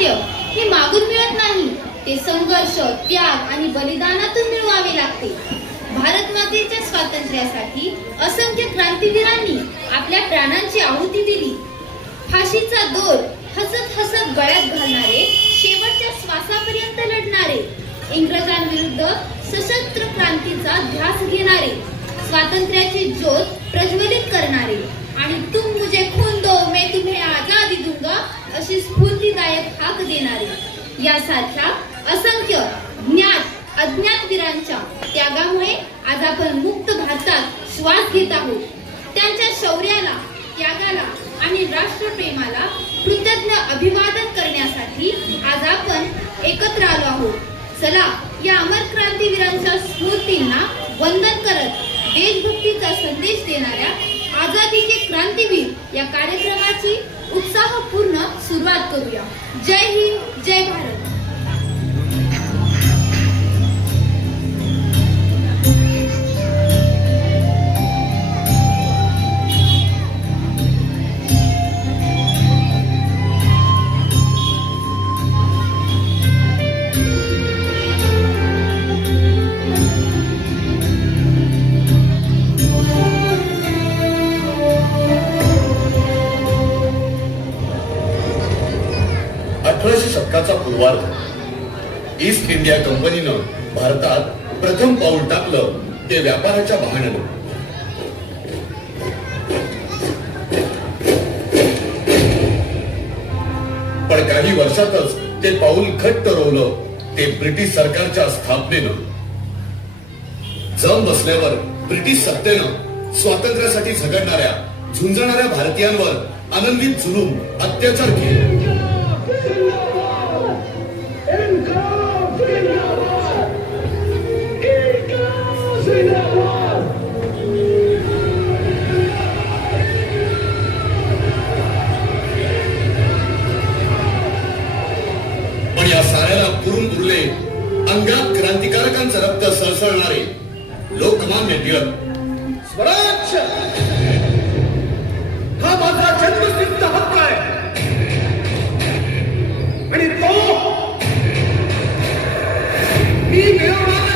स्वातंत्र्य हे मागून मिळत नाही, ते संघर्ष, त्याग आणि बलिदानातून मिळवावे लागते. भारत मातेच्या स्वातंत्र्यासाठी असंख्य क्रांतीवीरांनी आपल्या प्राणांची आहुती दिली. फाशीचा दोर हसत हसत गळ्यात घालणारे, शेवटच्या श्वासापर्यंत लढणारे, इंग्रजांविरुद्ध सशस्त्र क्रांतीचा ध्यास घेणारे, स्वातंत्र्याची ज्योत प्रज्वलित करणारे आणि तुम मुझे खून दो मैं तुम्हें आजादी दूंगा अशी स्फूर्तिदायक हाक देणारे, यासारख्या असंख्य ज्ञात अज्ञात वीरांच्या त्यागामुळे आज आपण मुक्त भारतात श्वास घेत आहोत. त्यांच्या शौर्याला, त्यागाला आणि राष्ट्रप्रेमाला कृतज्ञ अभिवादन करण्यासाठी आज आपण एकत्र आलो आहोत. चला, या अमर क्रांतीवीरांच्या स्मृतींना वंदन करत देशभक्तीचा संदेश देणाऱ्या आझादी के क्रांतीवीर या कार्यक्रमाची उत्साहपूर्ण सुरुवात करूया. जय हिंद, जय भारत. शतकाचा पूर्वार्ध ईस्ट इंडिया कंपनीनं भारतात प्रथम पाऊल टाकलं ते व्यापाराच्या बहाण्यानं. पण काही वर्षातच ते पाऊल घट्ट रोवलं ते ब्रिटिश सरकारच्या स्थापनेनं. जम बसल्यावर ब्रिटिश सत्तेनं स्वातंत्र्यासाठी झगडणाऱ्या, झुंजणाऱ्या भारतीयांवर आनंदित जुलूम, अत्याचार केले. पण या साऱ्याला पुरून उरले अंगात क्रांतिकारकांचं रक्त सळसळणारे लोकमान्य टिळक. स्वराज्य हा माझा जन्मसिद्ध हक्क आहे आणि तो मी मिळवणार.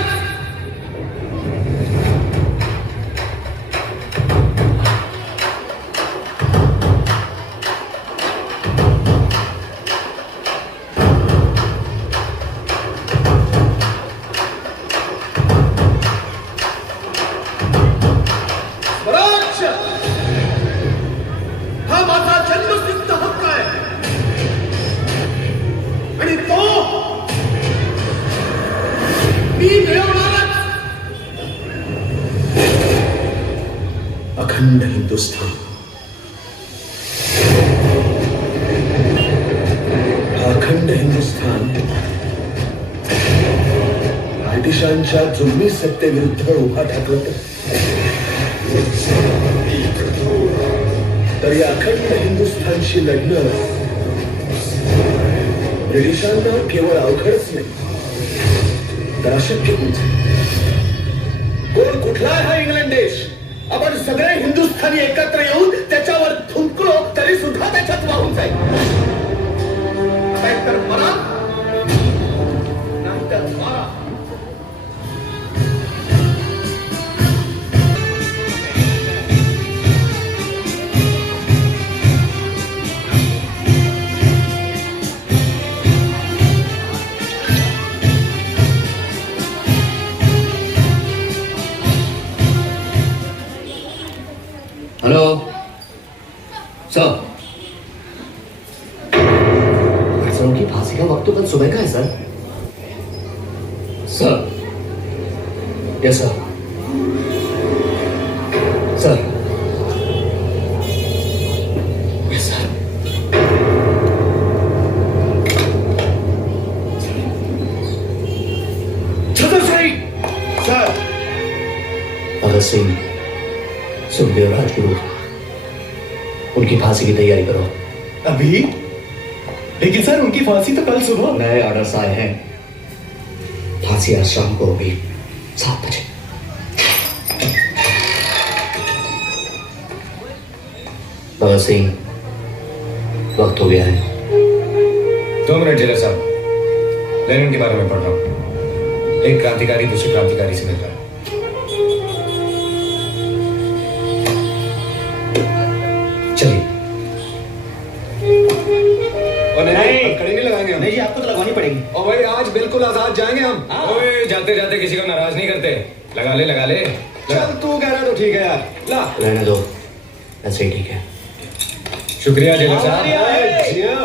अखंड हिंदुस्थान, अखंड हिंदुस्थान ब्रिटिशांच्या जुलमी सत्तेविरुद्ध उभा ठाकला तर या अखंड हिंदुस्थानशी लढणं ब्रिटिशांना केवळ अवघडच नाही तर अशक्य होतं. कोण कुठला आहे हा इंग्लंड देश? आपण सगळे हिंदुस्थानी एकत्र येऊन त्याच्यावर थुंकलो तरी सुद्धा त्याच्यात वाहून जाईल. तर मरा नाही तर मारा. हेलो सर, सर उनकी फांसी का वक्त तो कल सुबह का है sir. Sir, yes sir. Sir, yes sir. छत्रसाई सर. भगत सिंह, सुखदेव, राजगुरु, उनकी फांसी की तैयारी करो. अभी? लेकिन सर उनकी फांसी तो कल सुबह. नए ऑर्डर्स आए हैं. फांसी आज शाम को होगी 7 बजे. भगत सिंह, वक्त हो गया है. 2 मिनट जेलर साहब, लेनिन के बारे में पढ़ रहा हूँ। एक क्रांतिकारी दूसरे क्रांतिकारी से मिल रहा है। चलिए। और नहीं, कड़ी नहीं लगाएंगे हम। नहीं जी, आपको तो लगवानी पड़ेगी। और भाई आज बिल्कुल आजाद जाएंगे हम। ओए, जाते जाते किसी को नाराज नहीं करते। लगा ले लगा ले। चल तू कह रहा तो ठीक है यार, ला। रहने दो, ऐसे ही ठीक है। शुक्रिया जेलर साहब। जिया।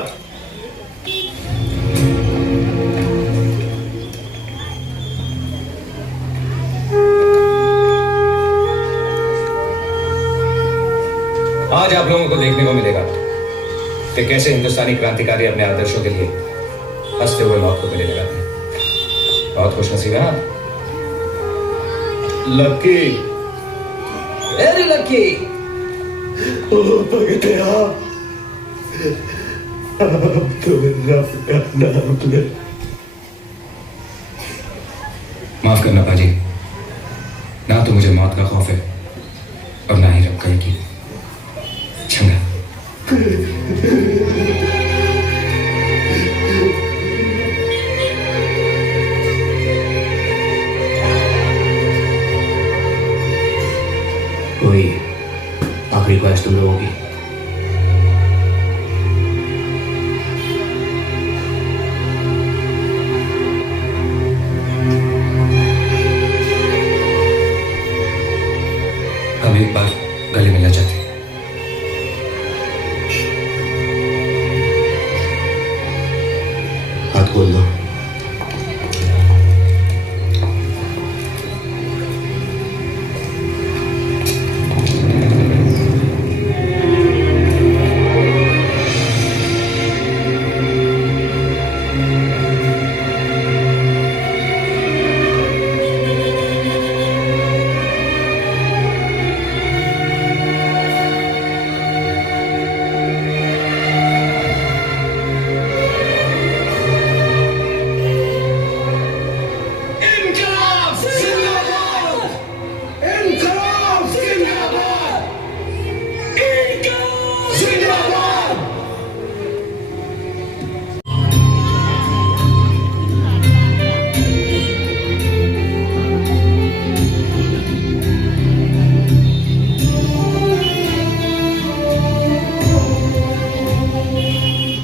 आज आप लोगों को देखने को मिलेगा कि कैसे हिंदुस्तानी क्रांतिकारी अपने आदर्शों के लिए हंसते हुए मौत को गले लगाते हैं। बहुत खुशनसीब है आप। Lucky, very lucky. ओ भगतया, अब तो रब का नाम ले। माफ करना पाजी, ना तो मुझे मौत का खौफ है और ना ही रब का यकीन। चंगा। कोई आखिरी ख्वाहिश तुम लोगों की? हम एक बार गले मिलना चाहते हैं। हाथ खोल दो।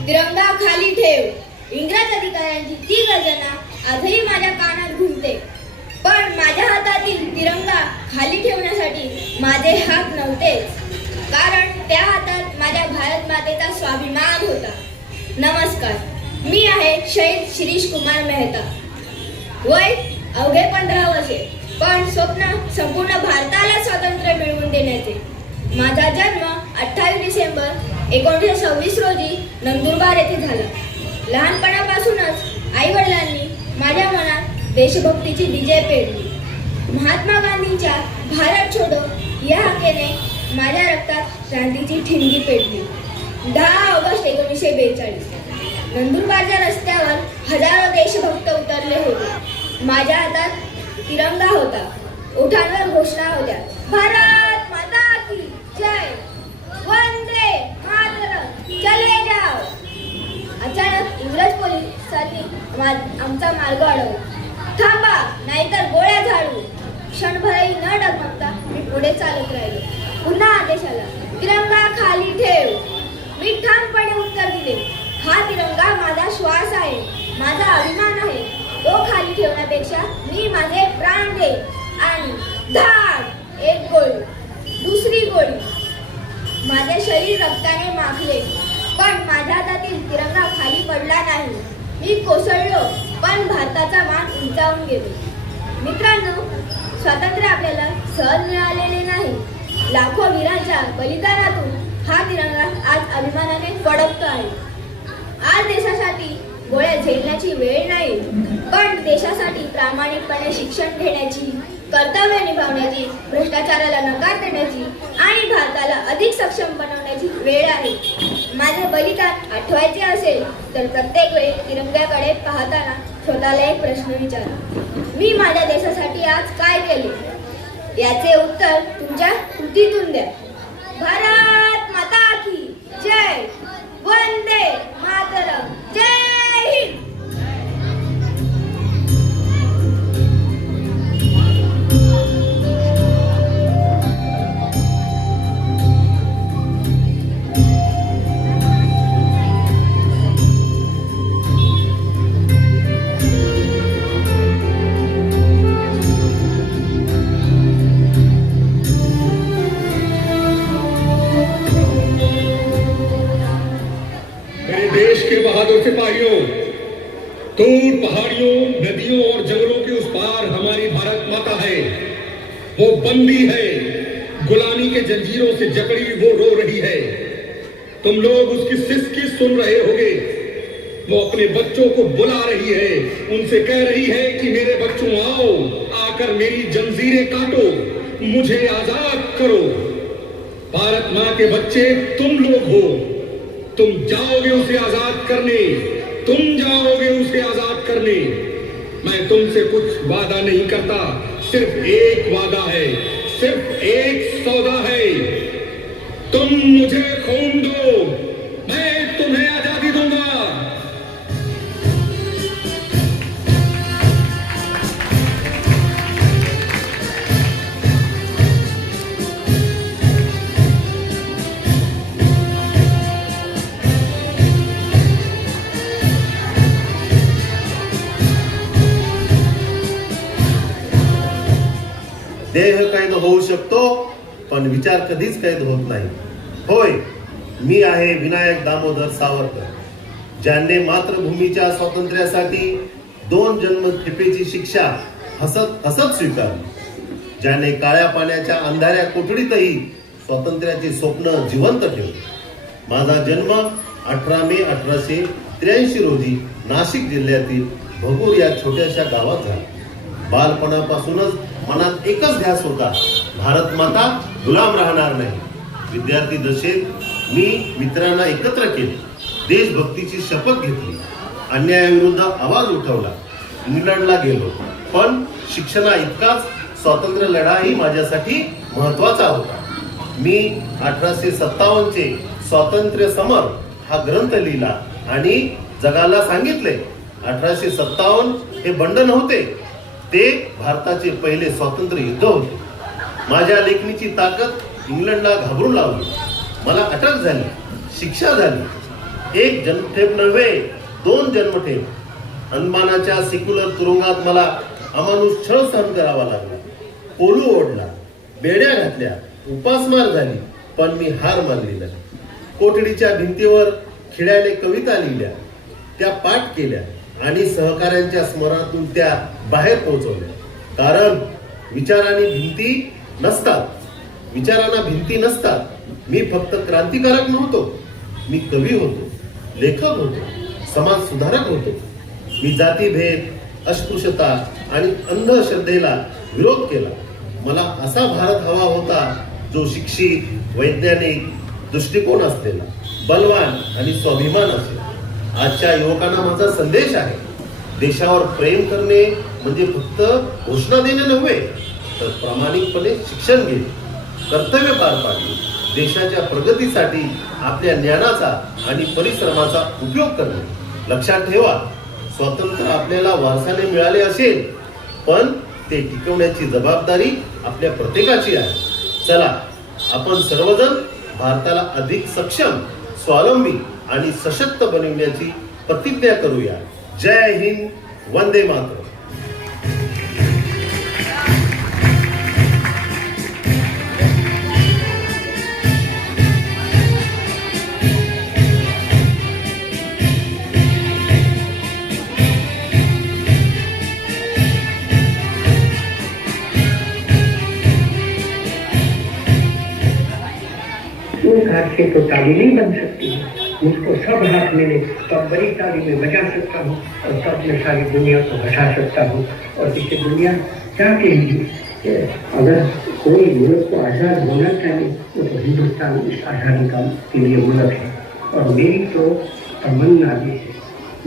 तिरंगा खाली ठेव. इंग्रज अधिकाऱ्यांची ती गर्जना आजही माझ्या कानात घुमते. पण माझ्या हातातील तिरंगा खाली ठेवण्यासाठी माझे हात नव्हतेच, कारण त्या हातात माझ्या भारत मातेचा स्वाभिमान होता. नमस्कार, मी आहे शहीद शिरीष कुमार मेहता. वय अवघे 15 वर्षे, पण स्वप्न संपूर्ण भारताला स्वातंत्र्य मिळवून देण्याचे. माझा जन्म 28 डिसेंबर 1926 रोजी नंदुरबार येथे झाला. लहानपणापासूनच आई वडिलांनी माझ्या मनात देशभक्तीची बीजे पेरली. महात्मा गांधींच्या भारत छोडो या हाकेने माझ्या रक्तात क्रांतीची ठिणगी पेटली. 10 ऑगस्ट 1942 नंदुरबारच्या रस्त्यावर हजारो देशभक्त उतरले होते. माझ्या हातात तिरंगा होता. ओठांवर घोषणा होत्या, भारत माता की जय, वंदे मातरम, चले जाओ. अचानक इंग्रज पोलिसांनी आमचा मार्ग अडवला. थांबा, नाहीतर गोळ्या झाडू. क्षणभरही न डगमगता मी पुढे चालत राहिलो. पुन्हा आदेश आला, तिरंगा खाली ठेव. मी ठामपणे उत्तर दिले, हा तिरंगा माझा श्वास आहे, माझा अभिमान आहे. तो खाली ठेवण्यापेक्षा मी माझे प्राण देईन. आणि धाड, एक गोळी, दुसरी गोळी. माझे शरीर रक्ताने माखले, पण माझ्या हातातील तिरंगा खाली पडला नाही. मी कोसळलो, पण भारताचा मान उंचावून गेलो. मित्रांनो, स्वातंत्र्य आपल्याला सहज मिळालेले नाही. लाखो वीरांच्या बलिदानातून हा तिरंगा आज अभिमानाने फडकतो आहे. आज देशासाठी गोळ्या झेलण्याची वेळ नाही, पण देशासाठी प्रामाणिकपणे शिक्षण घेण्याची, कर्तव्य निभावण्याची, भ्रष्टाचाराला नकार देण्याची आणि भारताला अधिक सक्षम बनवण्याची वेळ आहे. माझे बलिदान आठवायचे असेल तर प्रत्येक वेळी तिरंग्याकडे पाहताना स्वतःला एक प्रश्न विचारा, मी माझ्या देशासाठी आज काय केले? याचे उत्तर तुमच्या कृतीतून द्या. भारत माता की जय, वंदे मातरम, जय मेरे देश के बहादुर सिपाहियों, दूर पहाड़ियों, नदियों और जंगलों के उस पार हमारी भारत माता है। वो बंदी है, गुलामी के जंजीरों से जकड़ी वो रो रही है। तुम लोग उसकी सिसकी सुन रहे होगे। वो अपने बच्चों को बुला रही है, उनसे कह रही है कि मेरे बच्चों आओ, आकर मेरी जंजीरें काटो, मुझे आजाद करो। भारत माँ के बच्चे तुम लोग हो, तुम जाओगे उसे आजाद करने, तुम जाओगे उसे आजाद करने। मैं तुमसे कुछ वादा नहीं करता, सिर्फ एक वादा है, सिर्फ एक सौदा है। तुम मुझे खून दो, मैं तुम्हें आजादी दूंगा। देह कैद होऊ शकतो, पण विचार कधीच कैद होत नाही. होय, मी आहे विनायक दामोदर सावरकर, ज्यांनी मातृभूमीच्या स्वातंत्र्यासाठी 2 जन्मठेपेची शिक्षा हसत हसत स्वीकारली, ज्याने काळ्या पाण्याच्या अंधाऱ्या कोठडीतही स्वातंत्र्याचे स्वप्न जिवंत ठेवले. माझा जन्म 18 मे 1883 रोजी नाशिक जिल्ह्यातील भगूर या छोट्याशा गावात झाला. बालपणापासूनच मनात एकच ध्यास होता, भारत माता गुलाम राहणार नाही. विद्यार्थी दशेत मी मित्रांना एकत्र केले, देशभक्तीची शपथ घेतली, अन्यायाविरुद्ध आवाज उठवला, इंग्लंडला गेलो. पण शिक्षणा इतकाच स्वातंत्र्य लढाही माझ्यासाठी महत्वाचा होता. मी 1857 चे स्वातंत्र्य समर हा ग्रंथ लिहिला आणि जगाला सांगितले 1857 हे बंड नव्हते, ते भारताचे पहिले स्वातंत्र्य युद्ध होते. माझ्या लेखणीची ताकद इंग्लंडला घाबरून लावली. मला अटक झाली, शिक्षा झाली. 1 जन्मठेप नव्हे, 2 जन्मठेप. अंदमानाच्या सेक्युलर तुरुंगात मला अमानुष छळ सहन करावा लागला. पोलू ओढला, बेड्या घातल्या, उपासमार झाली, पण मी हार मानली नाही. कोठडीच्या भिंतीवर खिळ्याने कविता लिहिल्या, त्या पाठ केल्या आणि सहकाऱ्यांच्या स्मरणातून त्या बाहेर पोहोचवल्या. कारण विचारांना भिंती नसतात. मी फक्त क्रांतिकारक नव्हतो, मी कवी होतो, लेखक होतो, समाज सुधारक होतो. मी जातीभेद, अस्पृश्यता आणि अंधश्रद्धेला विरोध केला. मला असा भारत हवा होता जो शिक्षित, वैज्ञानिक दृष्टिकोन असलेला, बलवान आणि स्वाभिमान असेल. आजच्या युवकांना माझा संदेश आहे, देशावर प्रेम करणे म्हणजे फक्त घोषणा देणे नव्हे, तर प्रामाणिकपणे शिक्षण घेणे, कर्तव्य पार पाडणे, देशाच्या प्रगतीसाठी आपल्या ज्ञानाचा आणि परिश्रमाचा उपयोग करणे. लक्षात ठेवा, स्वातंत्र्य आपल्याला वारसाने मिळाले असेल, पण ते टिकवण्याची जबाबदारी आपल्या प्रत्येकाची आहे. चला, आपण सर्वजण भारताला अधिक सक्षम, स्वावलंबी आणि सशक्त बनविण्याची प्रतिज्ञा करूया. जय हिंद, वंदे मातरम. एक हाथ से तो ताली नहीं बन सकती है, मुझको सब हाथ मिले तब बड़ी ताली में बजा सकता हूँ और तब मैं सारी दुनिया को बचा सकता हूँ. और इससे दुनिया क्या कहेगी? अगर कोई मुल्क को आज़ाद होना चाहिए तो हिंदुस्तान इस आज़ादी के लिए मुल्क है. और मेरी तो तमन्ना भी है,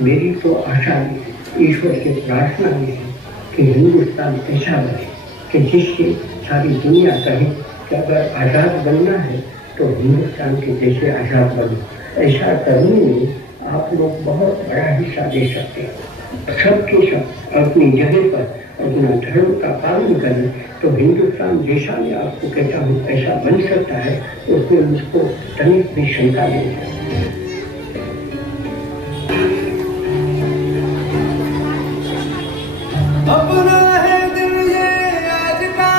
मेरी तो आशा भी है, ईश्वर से प्रार्थना भी है कि हिंदुस्तान ऐसा बने कि जिससे सारी दुनिया कहे कि अगर आज़ाद बनना है तो हिंदुस्तान के जैसे आज़ाद बनो. ऐसा करने में आप लोग बहुत बड़ा हिस्सा दे सकते हैं. सबके सब अपनी जगह पर अपना धर्म का पालन करें तो हिंदुस्तान जैसा मैं आपको कहता हूँ ऐसा बन सकता है. उसमें मुझको तनिक भी शंका नहीं है. अपना है दिल ये आज का,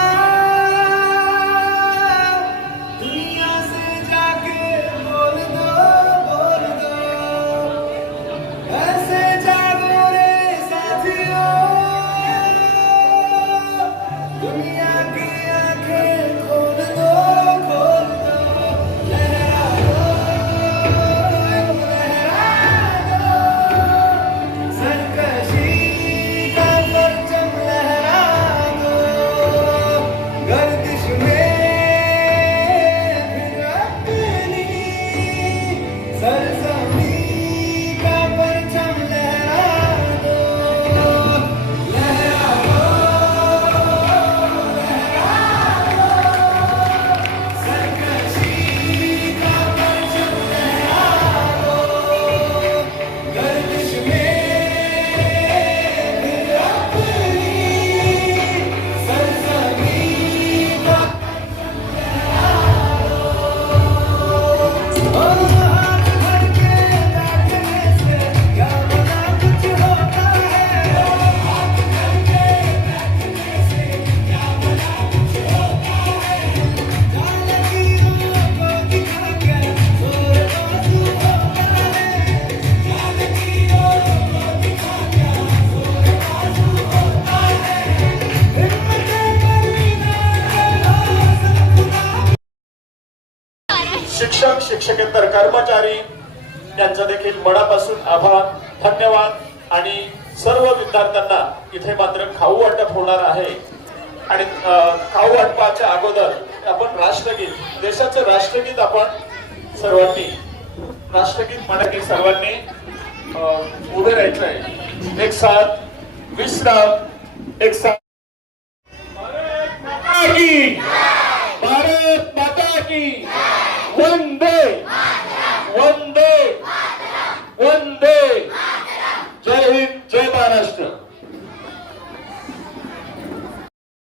दुनिया से जाके बोल दो, बोल दो. अधिकारी यांचा देखील मनापासून आभार, धन्यवाद. आणि सर्व विद्यार्थ्यांना इथे मात्र खाऊ वाटप होणार आहे. आणि खाऊ वाटपाच्या अगोदर आपण राष्ट्रगीत, देशाचं राष्ट्रगीत आपण सर्वांनी राष्ट्रगीत म्हणा की सर्वांनी उभे राहायचंय. एक साथ विश्राम. एक साथ भारत माता की, भारत माता की, वंदे वंदे वंदे. जय हिंद, जय महाराष्ट्र.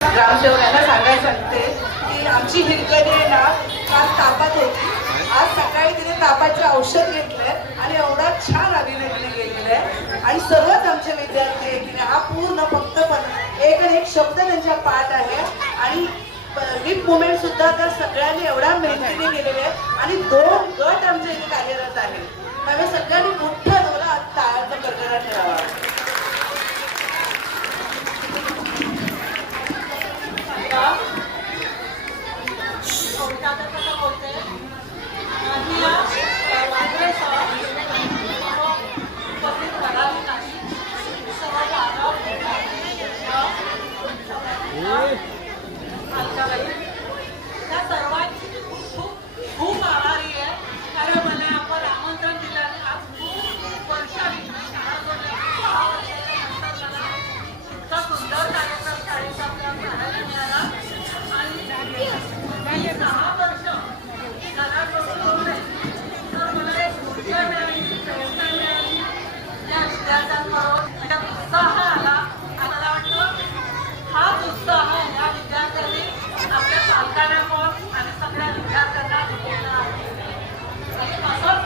ग्रामसेवकांना सांगायचं असते की आमची हिरकणी ना काल तापात होती. आज सकाळी तिने तापाचे औषध घेतलंय आणि एवढा छान अभिनय तिने केलेला आहे. आणि सर्वच आमचे विद्यार्थी आहे की हा पूर्ण फक्त एक आणि एक शब्द त्यांच्या पाठ आहे. आणि लिप मुवमेंट सुद्धा त्या सगळ्यांनी एवढ्या मेहनतीने केलेले आहे. आणि 2 गट आमच्या इथे कार्यरत आहेत. त्यामुळे सगळ्यांनी मोठा जोरात टाळ्यांचा कडकडाट ठेवावा. त्या सर्वांची खूप आभारी आहे. कारण मला आपण आमंत्रण दिलं. आज खूप वर्षांनी शाळा सोडल्यानंतर 6 वर्षाच्या नंतर मला इतका सुंदर कार्यक्रम शाळेचा आपल्या पाहायला मिळाला. आणि 6 वर्ष घराकडून सोडले तर मला एक ऊर्जा मिळाली, प्रेरणा मिळाली. त्या विद्यार्थ्यांबरोबर म्हणजे उत्साह आला. मला वाटतं हाच उत्साह या विद्यार्थ्यांनी आपल्या पालकांना पण आणि सगळ्या विद्यार्थ्यांना दिलेला आहे. आणि असंच